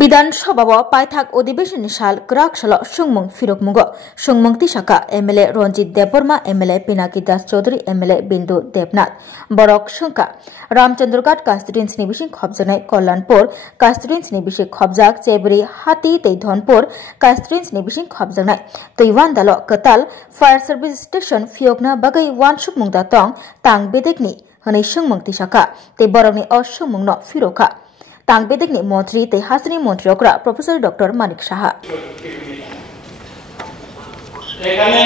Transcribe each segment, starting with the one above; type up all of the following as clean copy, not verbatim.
বিধানসভা পাইথাক অধিবেশন সাল গ্রাকশাল সুংমুং ফিরকমুগ সুংমুং তিসাকা এমএলএ রঞ্জিত দেববর্মা এমএলএ পিনাকি দাস চৌধুরী এমএলএ বিন্দু দেবনাথ বরক সংকা রামচন্দ্রঘাট কনস্টিটুয়েন্সিनि बिसिं खबजानाय कल्याणपुर कनस्टिट्युएन्सिनि बिसिं खबजाक चेबरी हाती तै धनपुर कनस्टिट्युएन्सिनि बिसिं खबजानाय तैवानदाल कताल फायर सार्भिस स्टेशन फियोगना बागै वानसुक मुंगदा तंग तांग बेदेकनि हनै सुंमुं तिसाका तै बरकनि असुंमुंनो फिरोखा तांग बेदेकनि मन्त्री तै हासिनि मन्त्री अग्रा प्रफेसर डॉक्टर मानिक साहा এখানে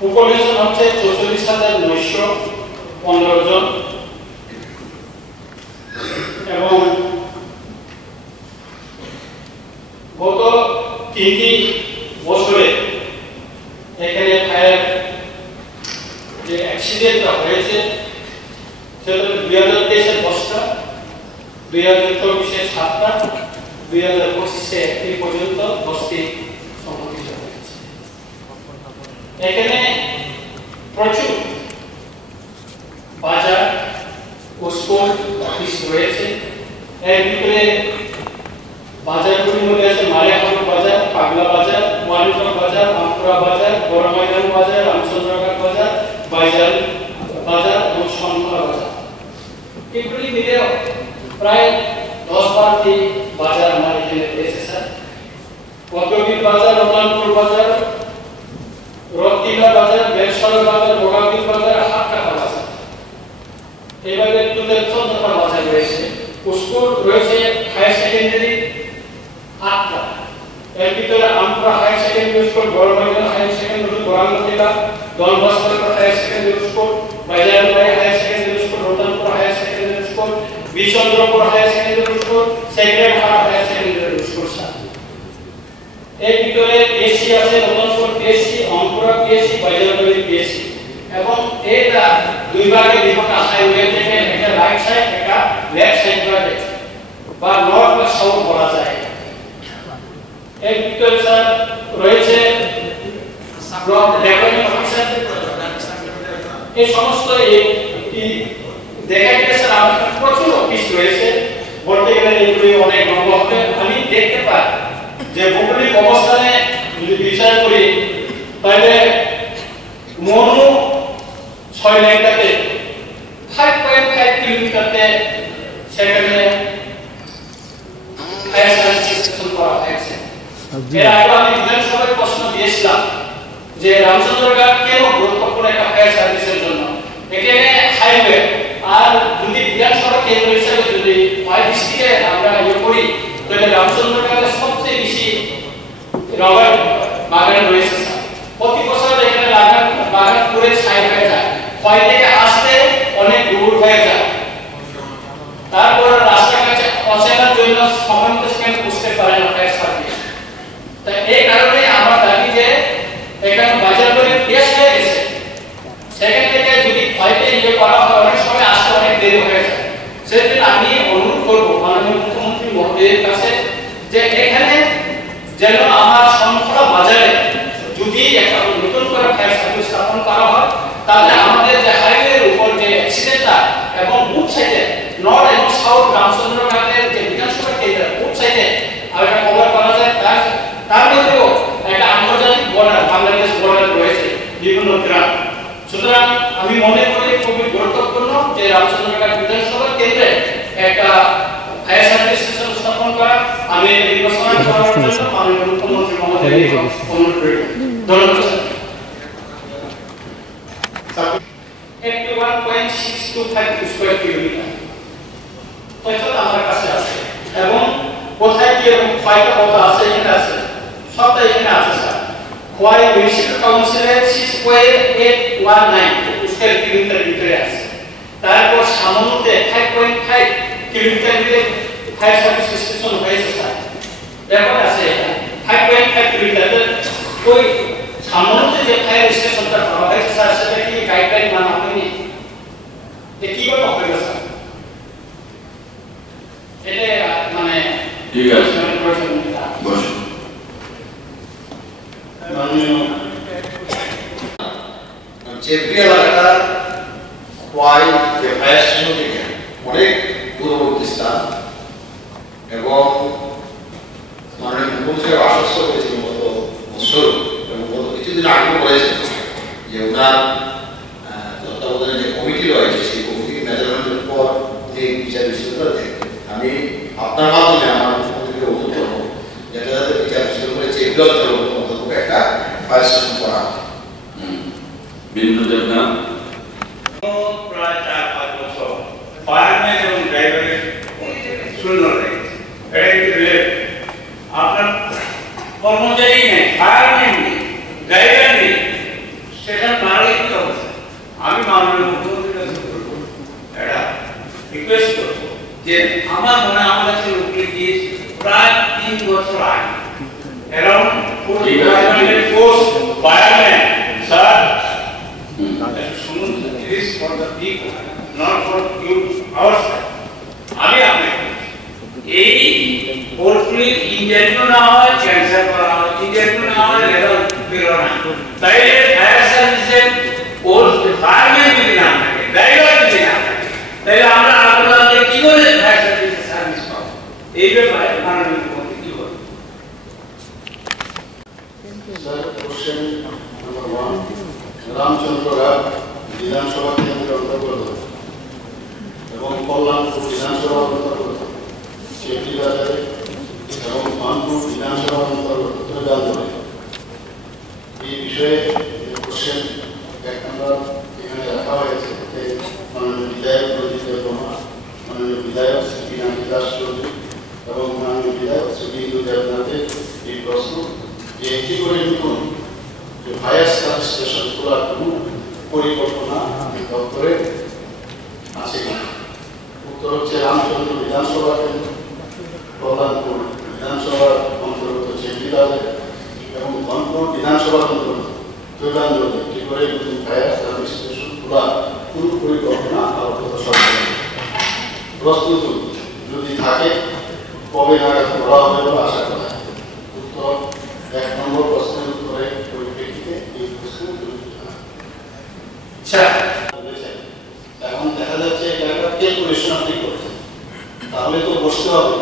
পপুলেশন হচ্ছে ৪৪,৯১৫ জন এবং গত ৩টি বছরে এখানে ফায়ার যে অ্যাক্সিডেন্টটা হয়েছে সেটা ২০২৩-এ ১০টা, ২০২৪-এ ৭টা, ২০২৫-এ এই পর্যন্ত 10টি সংঘটিত হয়েছে। এখানে প্রচুর বাজার ও স্টোর অফিস রয়েছে। এর ভিতরে বাজারগুলির মধ্যে আছে মারিয়াপুর বাজার, পাগলা বাজার, ওয়ানটন বাজার, আমপুরা বাজার, বড় ময়দান বাজার, রামচন্দ্রঘাট বাজার, বাইজাল বাজার এবং সনখলা বাজার। এগুলি মিলে প্রায় ১০-১২টি বাজার আমার এখানে রয়েছে স্যার। পদ্মবীর বাজার, রতনপুর বাজার, রত্তিলা বাজার, বেলসর বাজার, বগাবীর বাজার, হাটকাটা বাজার, এইভাবে টোটাল ১৪টা বাজার রয়েছে। স্কুল রয়েছে হায়ার সেকেন্ডারি ৮টা। এর ভিতরে আমপুরা higher secondary school, Boro Maidan higher secondary school, Baranga Don Bosco higher secondary school, Baijarbari higher secondary school, Ratanpur higher secondary school, Bichandrapur higher secondary school, Secretaryhat higher secondary school sir. এর ভিতরে পিএসসি আছে, Ratanpur PSC, Ampura PSC, Baijarbari PSC এবং এটা দুই ভাগে বিভক্ত হাইওয়ে থেকে একটা রাইট সাইড একটা লেফট সাইড ভাগে বা নর্থ বা সাউথ বলা যায়। এর ভিতরে স্যার রয়েছে ব্লক ডেভেলপমেন্ট অফিসার। এই সমস্ত দেখা গেছে স্যার আমাদের প্রচুর অফিস রয়েছে, বলতে গেলে এগুলি অনেক লম্বা হবে। আমি দেখতে পাই যে ভৌগোলিক অবস্থানে যদি বিচার করি তাহলে মনু ৬ লাইনটাতে 5.5 কিলোমিটারতে সেখানে ফায়ার সার্ভিস স্টেশন করা হয়েছে। এর আগে আমি বিধানসভায় প্রশ্ন দিয়েছিলাম যে রামচন্দ্রঘাট কেন গুরুত্বপূর্ণ একটা ফায়ার সার্ভিসের জন্য। এখানে হাইওয়ে আর যদি বিধানসভা কেন্দ্র হিসেবে যদি 5 ডিস্ট্রিক্টে আমরা করি তাহলে রামচন্দ্রঘাটে সবচেয়ে বেশি রবার বাগান রয়েছে। প্রতি বছর এখানে বাগান পুরে ছাই হয়ে যায়, ক্ষয় থেকে আসতে অনেক দূর হয়ে যায়। তারপর রাস্তাঘাটে অচেনার জন্য সমন্বিত সেখানে বুঝতে পারে না ফায়ার সার্ভিস। তাই এই কারণে আমার দাবি যে এখানে বাজার করে কেস হয়ে গেছে, সেখান থেকে যদি ক্ষয়তে করা হয় অনেক সময় আসতে অনেক দেরি হয়ে যায়। সেজন্য আমি অনুরোধ করবো মাননীয় মুখ্যমন্ত্রী মহোদয়ের কাছে যে এখানে যেন আমার সনখলা বাজারে যদি একটা নতুন করে ফায়ার সার্ভিস স্থাপন করা হয় তাহলে আমাদের যে হাইওয়ের উপর যে অ্যাক্সিডেন্টটা এবং বুথ সাইডে নর্থ এবং সাউথ রামচন্দ্রঘাটের যে বিধানসভা কেন্দ্র বুথ সাইডে আর একটা কভার করা যায়। তার মধ্যেও একটা আন্তর্জাতিক বর্ডার বাংলাদেশ বর্ডার রয়েছে বিভিন্ন গ্রাম। সুতরাং আমি মনে করি খুবই গুরুত্বপূর্ণ যে রামচন্দ্রঘাট বিধানসভা কেন্দ্রে একটা ফায়ার সার্ভিস স্টেশন স্থাপন করা। আমি নির্বাচন করার জন্য মাননীয় মুখ্যমন্ত্রী মহোদয়কে অনুরোধ করি। ধন্যবাদ। 81.625 স্কয়ার কিলোমিটার তথ্য আমার কাছে আছে এবং কোথায় কি এবং কয়টা কত আছে এখানে আছে, সবটা এখানে আছে স্যার। খোয়াই মিউনিসিপ্যাল কাউন্সিলে 6.819 স্কয়ার কিলোমিটার ভিতরে আছে। তারপর সামনুতে 5.5 কিলোমিটার ভিতরে ফায়ার সার্ভিস স্টেশন হয়েছে স্যার। এখন আছে এটা 5.5 কিলোমিটার। ওই সামনুতে যে ফায়ার স্টেশনটা করা হয়েছে স্যার সেটা কি গাইডলাইন মানা হয়নি? কিভাবে হবে স্যার? এটা মানে ঠিক আছে বসুন। চেপরি এলাকার খোয়াই যে ফায়ার স্টেশন থেকে অনেক দূর দূরবর্তী স্থান এবং মাননীয় মুখ্যমন্ত্রী আশ্বস্ত করেছেন গত বছর এবং গত কিছুদিন আগে বলেছেন যে ওনার তত্ত্বাবধানে যে কমিটি রয়েছে সেই কমিটির মেজারমেন্টের পর যে বিচার বিশ্লেষণ দেখবে আমি আপনার মাধ্যমে আমার মুখ্যমন্ত্রীকে অনুরোধ করবো যেটা যাতে বিচার বিশ্লেষণ করে চেকডল চলবে একটা ফায়ার স্টেশন করা হয়। বিন্দু দেবনাথ প্রায় 4-5 বছর ফায়ারম্যান এবং ড্রাইভারের শূন্য নেই, এটা কিন্তু রিলেট। আপনার কর্মচারী নেই, ফায়ারম্যান নেই, ড্রাইভার নেই, সেখানে মারা কি অবস্থা? আমি মাননীয় মুখ্যমন্ত্রীর কাছে বলবো, এটা রিকোয়েস্ট করবো যে আমার মনে আমার কাছে উঠে গিয়েছে প্রায় 3 বছর আগে অ্যারাউন্ড 45 পোস্ট ফায়ারম্যান স্যার শুনুন, it is for the people, not for you ourselves. আমি আপনাকে এই পোর্টলি ইন্টারভিউ না হয় ক্যান্সেল করা হয়, ইন্টারভিউ না হয় রেজাল্ট বেরো না, তাইলে ফায়ার সার্ভিসের পোস্ট ফায়ারম্যান যদি না থাকে, ড্রাইভার যদি না থাকে, তাহলে আমরা আপনাকে কি করে ফায়ার সার্ভিসের সার্ভিস পাবো? এই ব্যাপারে মাননীয় মুখ্যমন্ত্রী কি বলেন? স্যার, কোশ্চেন নাম্বার 1, রামচন্দ্রঘাট বিধানসভা কেন্দ্রের অন্তর্গত এবং কল্যাণপুর বিধানসভার অন্তর্গত চেপটি বাজারে এবং মানপুর বিধানসভার অন্তর্গত তৈলান্তরে এই বিষয়ে কোশ্চেন 1 নম্বর এখানে রাখা হয়েছে যে মাননীয় বিধায়ক রঞ্জিত দেববর্মা, মাননীয় বিধায়ক শ্রী পিনাকি দাস চৌধুরী এবং মাননীয় বিধায়ক শ্রী বিন্দু দেবনাথের এই প্রশ্ন যে একটি করে নতুন যে ফায়ার সার্ভিস স্টেশন খোলার কোনো পরিকল্পনা দপ্তরে আছে কিনা। উত্তর হচ্ছে রামচন্দ্র বিধানসভা কেন্দ্র, কল্যাণপুর বিধানসভার অন্তর্গত চেন্ডিবাজার এবং ধনপুর বিধানসভার অন্তর্গত তৈলান্তরে একটি করে নতুন ফায়ার সার্ভিস স্টেশন খোলার কোনো পরিকল্পনা আপাতত সরকার প্রস্তুত যদি থাকে কবে নাগাদ করা হবে বলে আশা করা হয়। উত্তর 1 নম্বর প্রশ্নের উত্তরে পরিপ্রেক্ষিতে এই প্রশ্নের এখন দেখা যাচ্ছে এটা একটা ক্যালকুলেশন আপনি করছেন, তাহলে তো বসতে হবে,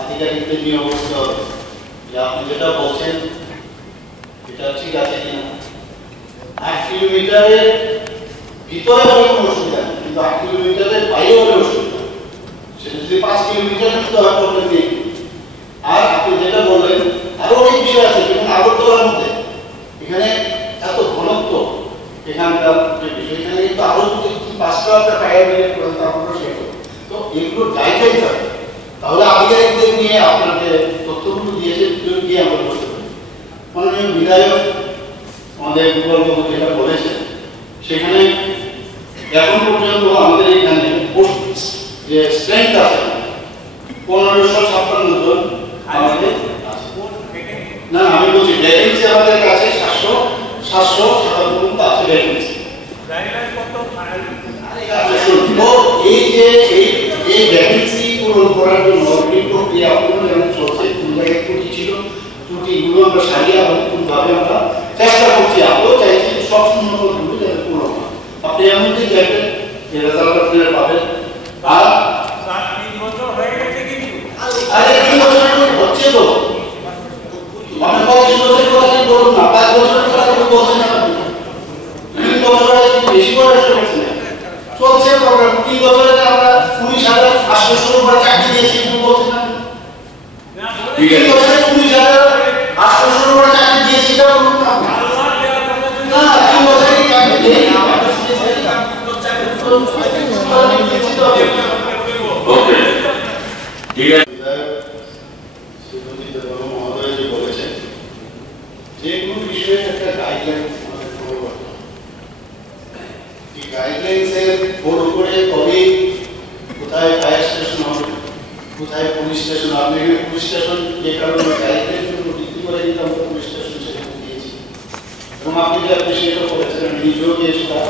আধিকারিকদের নিয়ে বসতে হবে যে আপনি যেটা বলছেন এটা ঠিক আছে কিনা। 8 কিলোমিটারের ভিতরে হলে কোনো অসুবিধা নেই, কিন্তু 8 কিলোমিটারের বাইরে হলে অসুবিধা। সেটা যদি 5 কিলোমিটারের ভিতরে হয় প্রবলেম নেই। আর আপনি যেটা বললেন আরো অনেক বিষয় আছে, যেমন আগরতলার মধ্যে এখানে এত ঘনত্ব, এখানকার যে বিষয় এখানে কিন্তু আরো যদি 5টা ফায়ার ব্রিগেড করেন তারপরে শেষ হবে। তো এগুলো জায়গায় থাকে, তাহলে আধিকারিকদের নিয়ে আপনাকে তথ্যগুলো দিয়েছে দিয়ে আমরা বলতে পারি। মাননীয় বিধায়ক আমাদের গুগল যেটা বলেছেন সেখানে এখন পর্যন্ত আমাদের এখানে যে স্ট্রেংথ আছে 1556 জন আমাদের না, আমি বলছি ভ্যাকেন্সি আমাদের কাছে 757 আছে ভ্যাকেন্সি। তো এই ভ্যাকেন্সি পূরণ করার জন্য প্রক্রিয়া আপনাদের চলছে, কোন জায়গায় ত্রুটি ছিল ত্রুটিগুলো আমরা সারিয়ে নতুনভাবে আমরা চেষ্টা করছি। আমরাও চাইছি সব শূন্যপদগুলো যাতে পূরণ হয়। আপনি এমন যে দেখবেন যে রেজাল্ট আপনারা পাবেন। আর 3 বছর হয়ে গেছে কিন্তু আরে 3 বছর হচ্ছে তো আপনি 25 বছরের কথা বলুন না, 5 বছরের কথা বলছেন না, 3 বছরের বেশি বয়স হয়েছে চলছে প্রোগ্রাম। 3 বছরে আমরা 19,800 উপরে চাকরি দিয়েছি বলছেন না, ঠিক আছে 3 বছরে 19,800 উপরে চাকরি দিয়েছি এটা বলুন না। না 3 বছরে চাকরি দেই ওকে ঠিক আছে। যে কোনো বিষয়ে একটা গাইডলাইন আমাদের ফলো করতে হবে। এই গাইডলাইন্সের ফলো করে তবে কোথায় ফায়ার স্টেশন হবে, কোথায় পুলিশ স্টেশন। আপনি এখানে পুলিশ স্টেশন যে কারণে গাইডলাইন ভিত্তি করে কিন্তু আমরা পুলিশ স্টেশন সেখানে দিয়েছি এবং আপনি যে সেটা করেছেন, আমি নিজেও দিয়েছিলাম।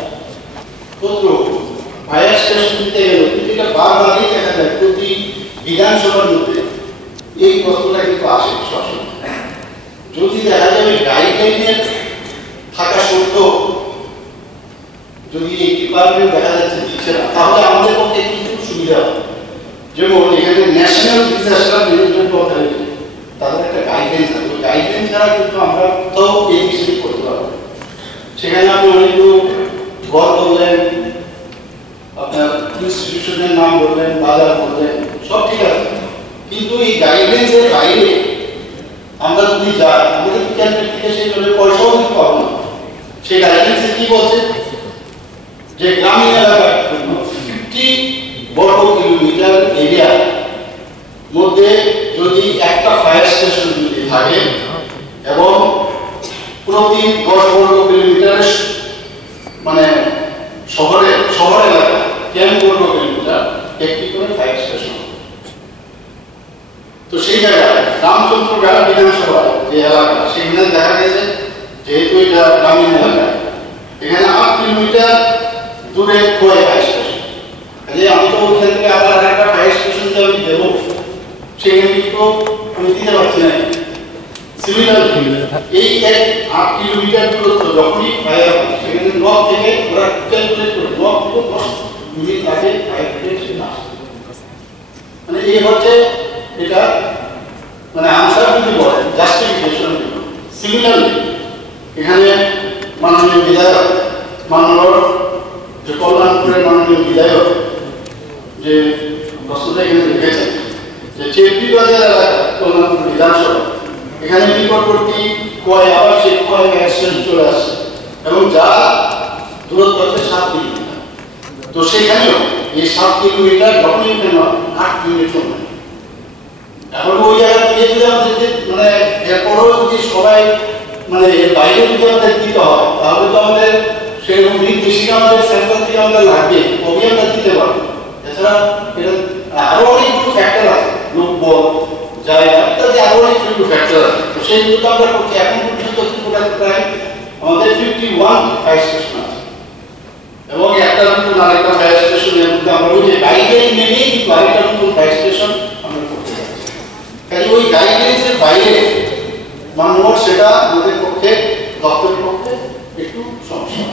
তত্র ফায়ার স্টেশন দিতে গেলে কিন্তু এটা বারবারই দেখা যায় প্রতি বিধানসভার মধ্যে এই প্রশ্নটা কিন্তু আসে সবসময়। যদি দেখা যাবে গাইডলাইনের থাকা সত্ত্বেও যদি এই ডিপার্টমেন্ট দেখা যাচ্ছে দিচ্ছে না, তাহলে আমাদের পক্ষে কিন্তু সুবিধা হবে। যেমন এখানে ন্যাশনাল ডিজাস্টার ম্যানেজমেন্ট অথরিটি তাদের একটা গাইডলাইন থাকবে, গাইডলাইন ছাড়া কিন্তু আমরা তো এই বিষয়ে করতে পারবো। সেখানে আপনি অনেকগুলো ঘর বললেন, আপনার ইনস্টিটিউশনের নাম বললেন, বাজার বললেন, সব ঠিক আছে, কিন্তু এই গাইডলাইন্সের বাইরে আমরা যদি যাই আমাদের ক্যান্টিন থেকে সেই জন্য পয়সাও দিতে পারবো না। সেই গাইডলাইন্সে কি বলছে যে গ্রামীণ এলাকায় 50 বর্গ কিলোমিটার এরিয়ার মধ্যে যদি একটা ফায়ার স্টেশন যদি থাকে এবং প্রতি 10 বর্গ কিলোমিটার মানে শহর এলাকা 10 বর্গ কিলোমিটার একটি করে ফায়ার স্টেশন। তো সেই জায়গায় রামচন্দ্রগড় বিধানসভা যে এলাকা সেখানে দেখা গেছে যেহেতু এটা গ্রামীণ এলাকা, এখানে 8 কিলোমিটার দূরে কোয়াই ফায়ার স্টেশন। আমি তো ওইখান থেকে আবার একটা ফায়ার স্টেশন যে আমি দেবো সেখানে কিন্তু আমি দিতে পারছি না। সিমিলারলি এই 8 কিলোমিটার দূরত্ব যখনই ফায়ার হয় সেখানে নর্থ থেকে ওরা ক্যালকুলেট করে নর্থ থেকে 10 মিনিট আগে ফায়ার স্টেশন আসে। মানে এই হচ্ছে এটা মানে আনসার যদি বলে জাস্টিফিকেশন। সিমিলারলি এখানে মাননীয় বিধায়ক মাননীয় যে কল্যাণপুরের মাননীয় বিধায়ক যে প্রশ্নটা এখানে রেখেছেন যে চেপটি বাজার এলাকা কল্যাণপুর বিধানসভা এখানে নিকটবর্তী কয় আবার সেই কয় অ্যাক্সিডেন্ট চলে আসছে এবং যা দূরত্ব হচ্ছে 7 কিলোমিটার। তো সেখানেও এই 7 কিলোমিটার যখনই কেন 8 মিনিট সময়। এখন ওই জায়গা থেকে যদি আমাদের মানে এরপরও যদি সবাই মানে এর বাইরে যদি আমাদের দিতে হয় তাহলে তো আমাদের সেরকম বেশি আমাদের সেন্টার থেকে আমাদের লাগবে, কবি আমরা দিতে পারবো। এছাড়া এটা আরো অনেকগুলো ফ্যাক্টর আছে, লোকবল জায়গা ইত্যাদি আরো অনেকগুলো ফ্যাক্টর আছে। তো সেইগুলো তো আমরা করছি। এখন পর্যন্ত ত্রিপুরাতে প্রায় আমাদের 51 ফায়ার স্টেশন আছে এবং একটা নতুন আরেকটা ফায়ার স্টেশনের মধ্যে আমরা ওই যে গাইডলাইন মেনেই কিন্তু আরেকটা নতুন ফায়ার স্টেশন আমরা করতে যাচ্ছি। কাজে ওই গাইডলাইন্সের বাইরে মানব সেটা আমাদের পক্ষে দপ্তরের পক্ষে একটু সমস্যা।